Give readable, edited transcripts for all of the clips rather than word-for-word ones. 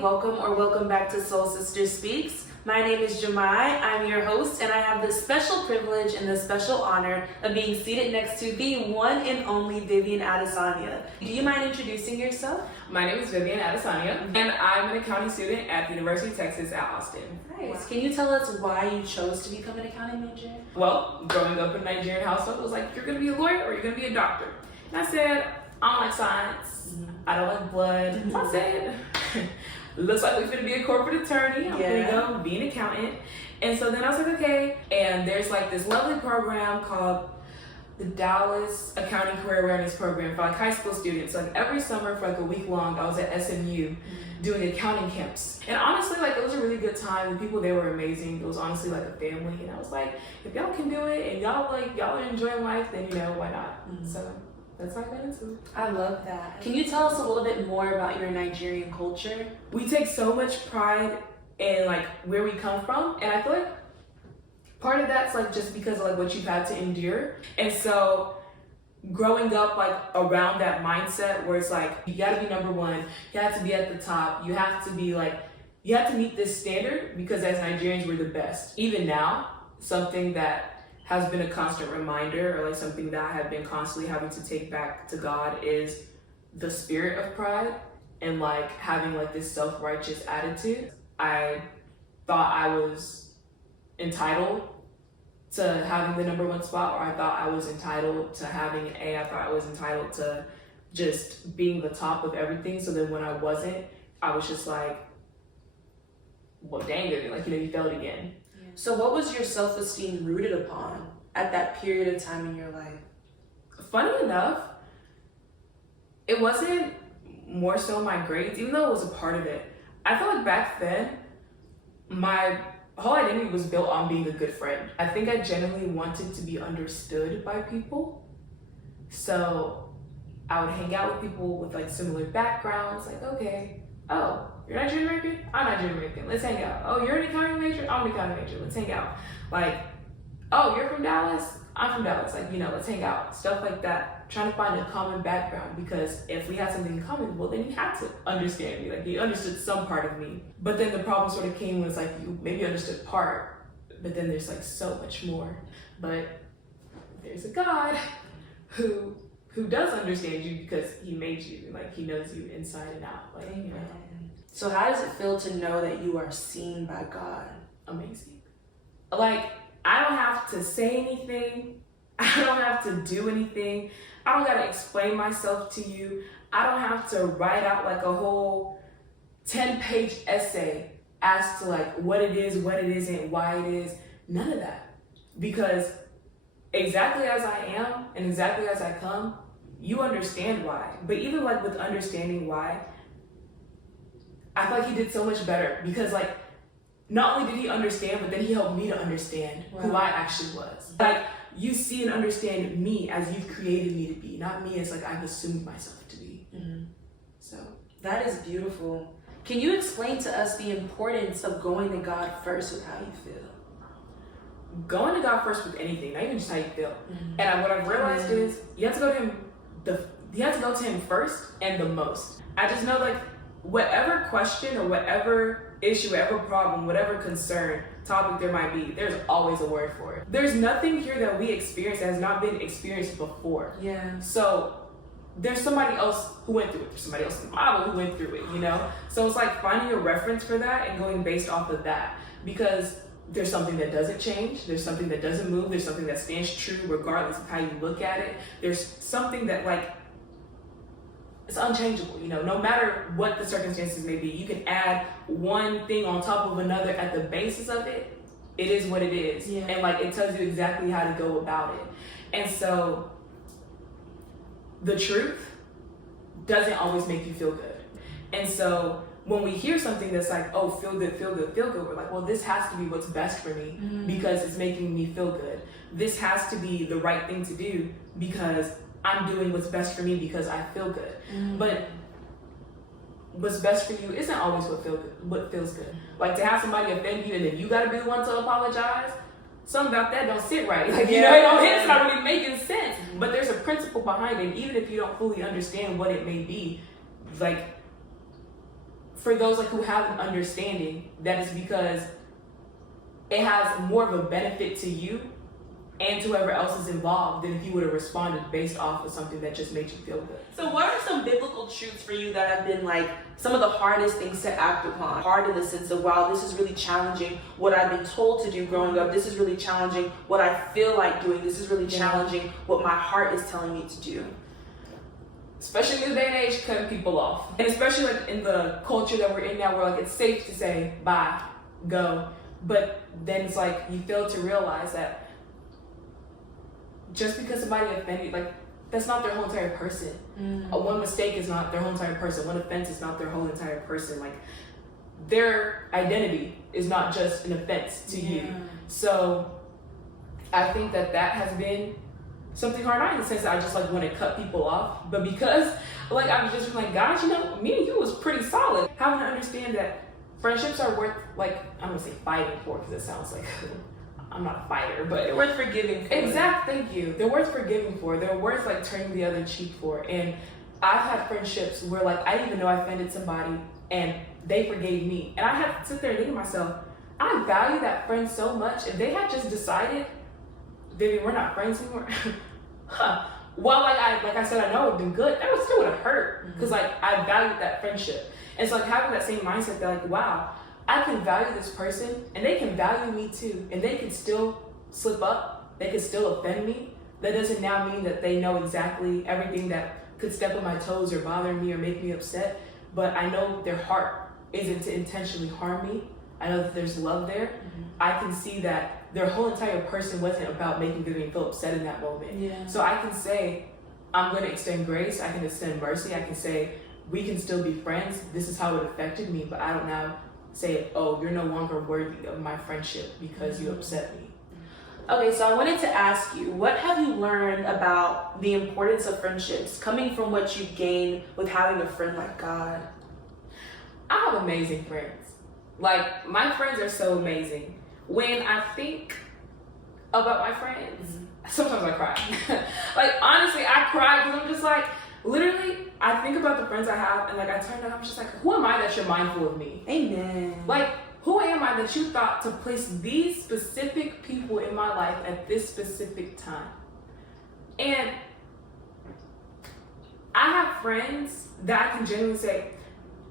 welcome back to Soul Sister Speaks. My name is Jemai. I'm your host, and I have the special privilege and the special honor of being seated next to the one and only Vivian Adesanya. Do you mind introducing yourself? My name is Vivian Adesanya, and I'm an accounting student at the University of Texas at Austin. Nice. Wow. Can you tell us why you chose to become an accounting major? Well, growing up in a Nigerian household, it was like, you're going to be a lawyer or you're going to be a doctor. And I said, I don't like science. I don't like blood. So I said, looks like we're going to be a corporate attorney. I'm going to go be an accountant. And so then I was like, okay. And there's like this lovely program called the Dallas Accounting Career Awareness Program for like high school students. So like every summer for like a week long, I was at SMU doing accounting camps. And honestly, like it was a really good time. The people there were amazing. It was honestly like a family. And I was like, if y'all can do it and y'all are enjoying life, then why not? So that's how I got into it. I love that. Can you tell us a little bit more about your Nigerian culture? We take so much pride in like where we come from, and I feel like part of that's like just because of like what you've had to endure. And so growing up like around that mindset where it's like you gotta be number one, you have to be at the top, you have to meet this standard because as Nigerians we're the best. Even now, something that has been a constant reminder, or like something that I have been constantly having to take back to God, is the spirit of pride and like having like this self-righteous attitude. I thought I was entitled to having the number one spot, or I thought I was entitled to having an A. I thought I was entitled to just being the top of everything. So then when I wasn't, I was just like, well, dang it, like, you failed again. So what was your self-esteem rooted upon at that period of time in your life? Funny enough, it wasn't more so my grades, even though it was a part of it. I feel like back then, my whole identity was built on being a good friend. I think I genuinely wanted to be understood by people. So I would hang out with people with like similar backgrounds, like, okay, oh, you're Nigerian American? I'm Nigerian American. Let's hang out. Oh, you're an accounting major? I'm an accounting major. Let's hang out. Like, oh, you're from Dallas? I'm from Dallas. Like, let's hang out. Stuff like that. Trying to find a common background, because if we had something in common, well, then you had to understand me. Like, you understood some part of me. But then the problem sort of came was like, you maybe understood part, but then there's like so much more. But there's a God who does understand you because he made you. Like, he knows you inside and out. Like, So how does it feel to know that you are seen by God? Amazing. Like, I don't have to say anything. I don't have to do anything. I don't gotta explain myself to you. I don't have to write out like a whole 10-page essay as to like what it is, what it isn't, why it is. None of that. Because exactly as I am and exactly as I come, you understand why. But even like with understanding why, I feel like he did so much better, because like not only did he understand, but then he helped me to understand who I actually was. Like, you see and understand me as you've created me to be, not me as like I've assumed myself to be. So that is beautiful. Can you explain to us the importance of going to God first with how you feel? Going to God first with anything, not even just how you feel. And what I've realized is you have to go to him. You have to go to him first and the most. I just know like whatever question or whatever issue, whatever problem, whatever concern, topic there might be, there's always a word for it. There's nothing here that we experience that has not been experienced before. So there's somebody else who went through it. There's somebody else in the Bible who went through it, So it's like finding a reference for that and going based off of that, because there's something that doesn't change. There's something that doesn't move. There's something that stands true regardless of how you look at it. There's something that like, it's unchangeable, no matter what the circumstances may be. You can add one thing on top of another at the basis of it. It is what it is. And like, it tells you exactly how to go about it. And so the truth doesn't always make you feel good. And so when we hear something that's like, oh, feel good, feel good, feel good, we're like, well, this has to be what's best for me because it's making me feel good. This has to be the right thing to do because I'm doing what's best for me because I feel good. But what's best for you isn't always what feels good. Like, to have somebody offend you and then you gotta be the one to apologize, something about that don't sit right. Like, it's not really making sense. But there's a principle behind it. Even if you don't fully understand what it may be, like, for those like who have an understanding, that is because it has more of a benefit to you and to whoever else is involved than if you would have responded based off of something that just made you feel good. So what are some biblical truths for you that have been like some of the hardest things to act upon? Hard in the sense of, wow, this is really challenging what I've been told to do growing up. This is really challenging what I feel like doing. This is really challenging what my heart is telling me to do. Especially in this day and age, cutting people off. And especially like in the culture that we're in now, where like it's safe to say bye, go. But then it's like you fail to realize that just because somebody offended, like that's not their whole entire person. One mistake is not their whole entire person. One offense is not their whole entire person. Like their identity is not just an offense to you. So I think that has been something hard, not in the sense that I just like want to cut people off, but because like I was just like, gosh, me and you was pretty solid. Having to understand that friendships are worth, like, I'm gonna say fighting for, because it sounds like I'm not a fighter, but they're worth forgiving for. Exactly, thank you. They're worth forgiving for. They're worth like turning the other cheek for. And I've had friendships where like I didn't even know I offended somebody and they forgave me. And I had to sit there and think to myself, I value that friend so much. If they had just decided, Vivian, we're not friends anymore. Well, like I said, I know it would have been good. That still would have hurt, because like I valued that friendship. And so like having that same mindset that like, wow, I can value this person and they can value me too, and they can still slip up, they can still offend me. That doesn't now mean that they know exactly everything that could step on my toes or bother me or make me upset, but I know their heart isn't to intentionally harm me. I know that there's love there. I can see that their whole entire person wasn't about making Vivian feel upset in that moment. So I can say, I'm going to extend grace, I can extend mercy, I can say, we can still be friends, this is how it affected me, but I don't now say, oh, you're no longer worthy of my friendship because you upset me. Okay, so I wanted to ask you, what have you learned about the importance of friendships coming from what you gained with having a friend like God? I have amazing friends. Like, my friends are so amazing. When I think about my friends, sometimes I cry. Like, honestly, I cry because I'm just like, literally, I think about the friends I have and like I turn and I'm just like, who am I that you're mindful of me? Amen. Like, who am I that you thought to place these specific people in my life at this specific time? And I have friends that I can genuinely say,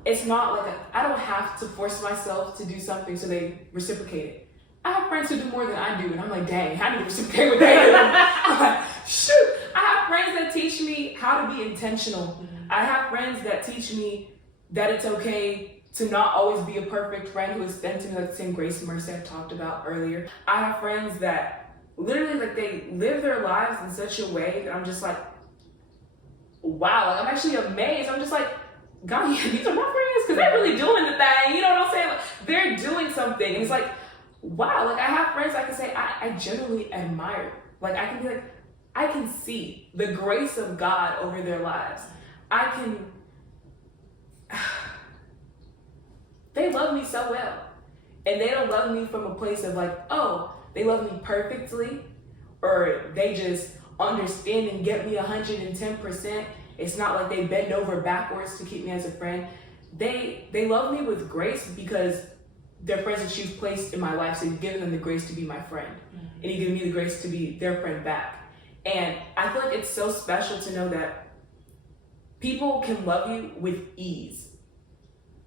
it's not like I don't have to force myself to do something so they reciprocate it. I have friends who do more than I do, and I'm like, dang, I need to reciprocate what they do. I'm like, shoot. I have friends that teach me how to be intentional. I have friends that teach me that it's okay to not always be a perfect friend who extends to me like the same grace and mercy I talked about earlier. I have friends that literally like they live their lives in such a way that I'm just like, wow, like I'm actually amazed. I'm just like, God, yeah, these are my friends because they're really doing the thing. You know what I'm saying? Like, they're doing something. And it's like, wow, like I have friends I can say I genuinely admire. Like I can be like, I can see the grace of God over their lives. They love me so well. And they don't love me from a place of like, oh, they love me perfectly, or they just understand and get me 110%. It's not like they bend over backwards to keep me as a friend. They love me with grace because they're friends that you've placed in my life, so you've given them the grace to be my friend. And you give me the grace to be their friend back. And I feel like it's so special to know that people can love you with ease.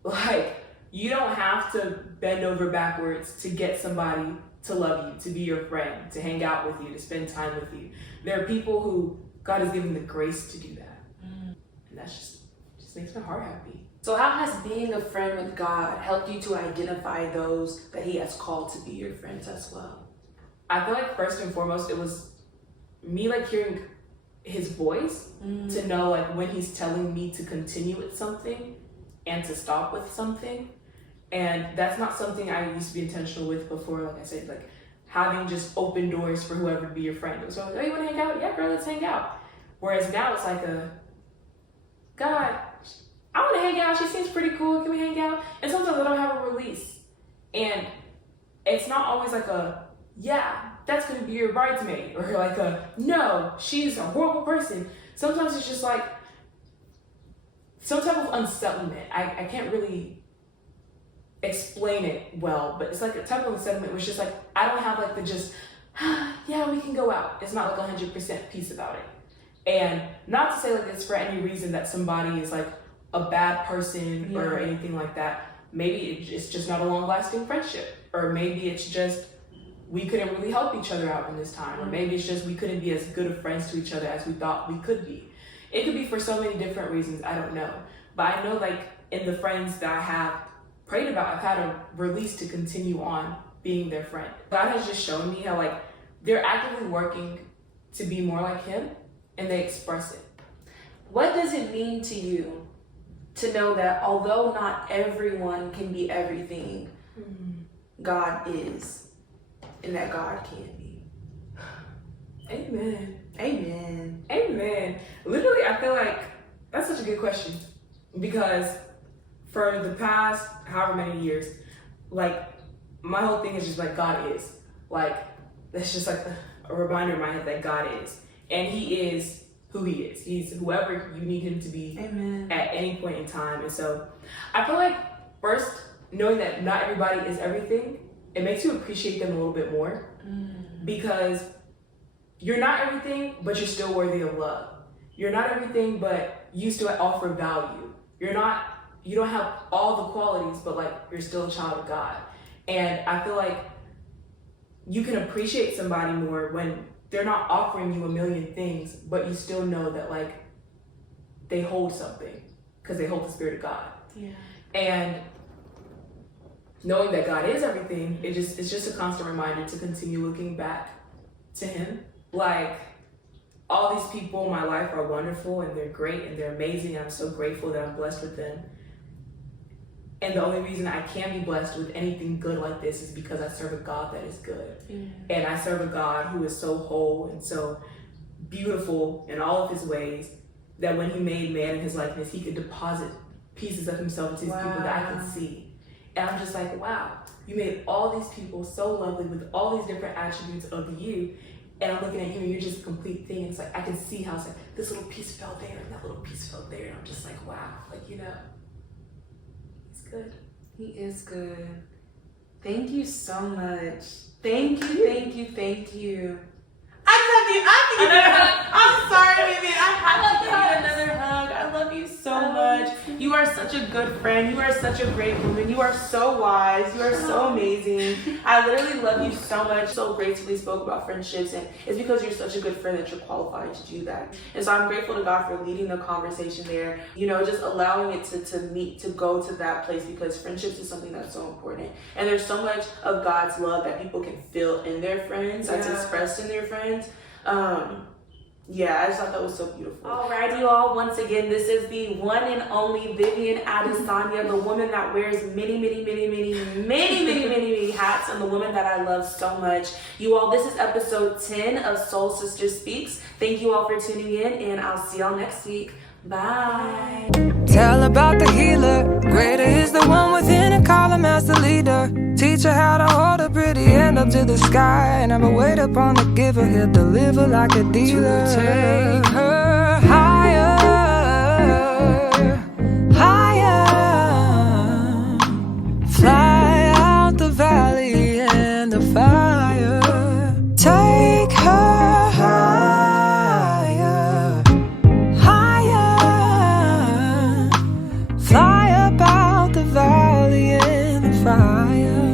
Like, you don't have to bend over backwards to get somebody to love you, to be your friend, to hang out with you, to spend time with you. There are people who God has given the grace to do that. And that just makes my heart happy. So how has being a friend with God helped you to identify those that He has called to be your friends as well? I feel like first and foremost, it was me like hearing His voice to know like when He's telling me to continue with something and to stop with something. And that's not something I used to be intentional with before. Like I said, like having just open doors for whoever to be your friend. It was like, oh, you want to hang out? Yeah, girl, let's hang out. Whereas now it's like God, I want to hang out. She seems pretty cool. Can we hang out? And sometimes I don't have a release. And it's not always like yeah, that's going to be your bridesmaid. Or like no, she's a horrible person. Sometimes it's just like some type of unsettlement. I can't really explain it well, but it's like a type of a sentiment which just like, I don't have like the just, yeah, we can go out. It's not like 100% peace about it. And not to say like it's for any reason that somebody is like a bad person or anything like that. Maybe it's just not a long-lasting friendship, or maybe it's just we couldn't really help each other out in this time, or maybe it's just we couldn't be as good of friends to each other as we thought we could be. It could be for so many different reasons, I don't know. But I know like in the friends that I have prayed about, I've had a release to continue on being their friend. God has just shown me how like they're actively working to be more like him, and they express it. What does it mean to you to know that although not everyone can be everything, God is, and that God can be? Amen. Amen. Amen. Literally, I feel like that's such a good question, because for the past however many years, like my whole thing is just like God is. Like that's just like a reminder in my head that God is, and he is who he is. He's whoever you need him to be. Amen. At any point in time. And so I feel like first, knowing that not everybody is everything, it makes you appreciate them a little bit more, because you're not everything, but you're still worthy of love. You're not everything, but you still offer value. You don't have all the qualities, but like you're still a child of God. And I feel like you can appreciate somebody more when they're not offering you a million things, but you still know that like they hold something, because they hold the Spirit of God. Yeah. And knowing that God is everything, it's just a constant reminder to continue looking back to him. Like all these people in my life are wonderful, and they're great, and they're amazing. I'm so grateful that I'm blessed with them. And the only reason I can be blessed with anything good like this is because I serve a God that is good. And I serve a God who is so whole and so beautiful in all of his ways, that when he made man in his likeness, he could deposit pieces of himself into these people that I can see. And I'm just like, wow, you made all these people so lovely with all these different attributes of you. And I'm looking at you, and you're just a complete thing. It's like, I can see how it's like, this little piece fell there, and that little piece fell there. And I'm just like, wow, like, you know, he's good. He is good. Thank you so much. Thank you, thank you, thank you. I love you. I'm sorry, baby. I have to give you another hug. I love you so much. You are such a good friend. You are such a great woman. You are so wise. You are so amazing. I literally love you so much. So gracefully spoke about friendships, and it's because you're such a good friend that you're qualified to do that. And so I'm grateful to God for leading the conversation there. You know, just allowing it to go to that place, because friendships is something that's so important. And there's so much of God's love that people can feel in their friends, that's expressed in their friends. I just thought that was so beautiful. Alrighty, you all. Once again, this is the one and only Vivian Adesanya, the woman that wears many hats, and the woman that I love so much. You all, this is episode 10 of Soul Sister Speaks. Thank you all for tuning in, and I'll see y'all next week. Bye. Tell about the healer. Greater is the one within, and call him as the leader. Teach her how to hold a pretty hand up to the sky. Never wait upon the giver, he'll deliver like a dealer. To take her higher, higher. Fly out the valley and the fire. Take her higher, higher. Fly up out the valley in the fire.